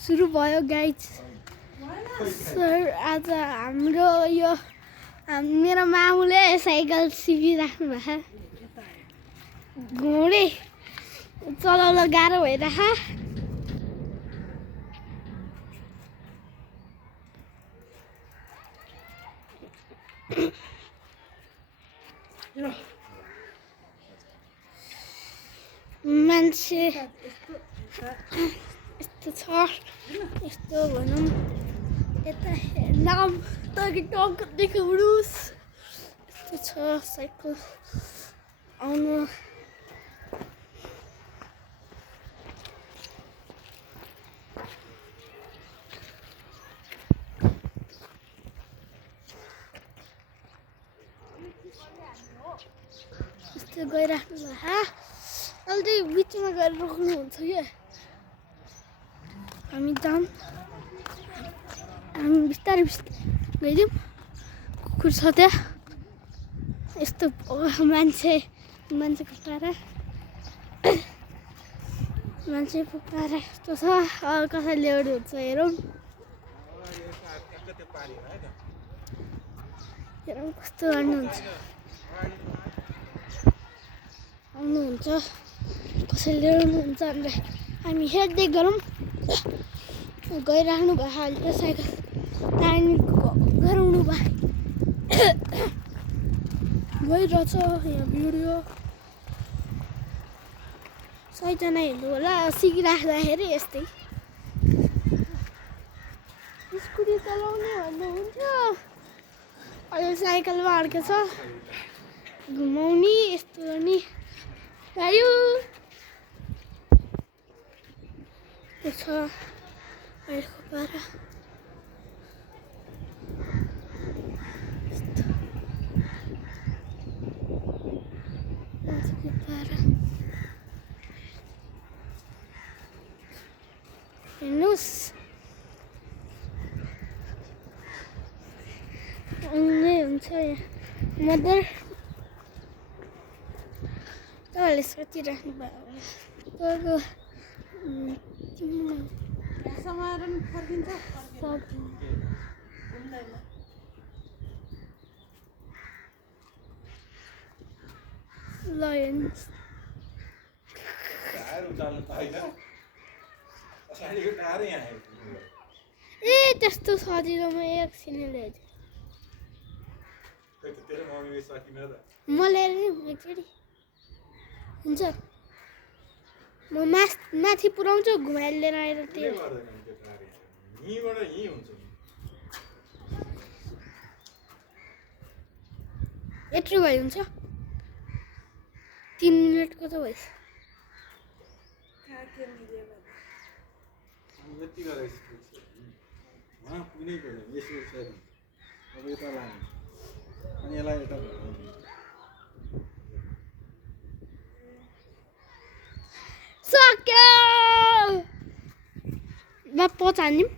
सुरु भयो guys. Sir आज हाम्रो यो मेरो मामुले साइकल सिकिराख्नु भएको छ। घोडे चलाउन गाह्रो भइरहेछ। मान्छे यस्तो छ, यस्तो भनौँ यता नाम टक देखाउनुस्। यस्तो छ साइकल आउनु। यस्तो गइराख्नु भयो। अहिले बिचमा गएर रोक्नुहुन्छ क्या। हामी बिस्तारै गइदिउँ। कुकुर छ त्यहाँ। यस्तो मान्छे पुकाएर यस्तो छ। कसैले ल्याउनुहुन्छ हेरौँ कस्तो गर्नुहुन्छ। आउनुहुन्छ कसैले ल्याउनुहुन्छ भनेर हामी हेर्दै गरौँ। गइराख्नु भयो अहिले त साइकल टार्नी गराउनु भयो। गइरहेछ यहाँ भिडियो। सबैजना हेर्नु होला सिकिराख्दाखेरि यस्तै। स्कुटी चलाउने भन्नुहुन्छ। अहिले साइकलमा अड्केछ। घुमाउने यस्तो गर्ने आयो। त्यो छ अहिलेको पारा। आजको पारा हेर्नुहोस्। आउनै हुन्छ यहाँ मदर। तपाईँहरूले सोचिराख्नु भयो होला ए त्यस्तो सजिलोमा एकछिन ल्याइदियो। म ल्याएर एकचोटि हुन्छ। म माथि पुऱ्याउँछु घुमाएर लिएर आएर त्यो यत्रो भए हुन्छ। 3 मिनटको त भएछ। सक्यो। ल पचानिम।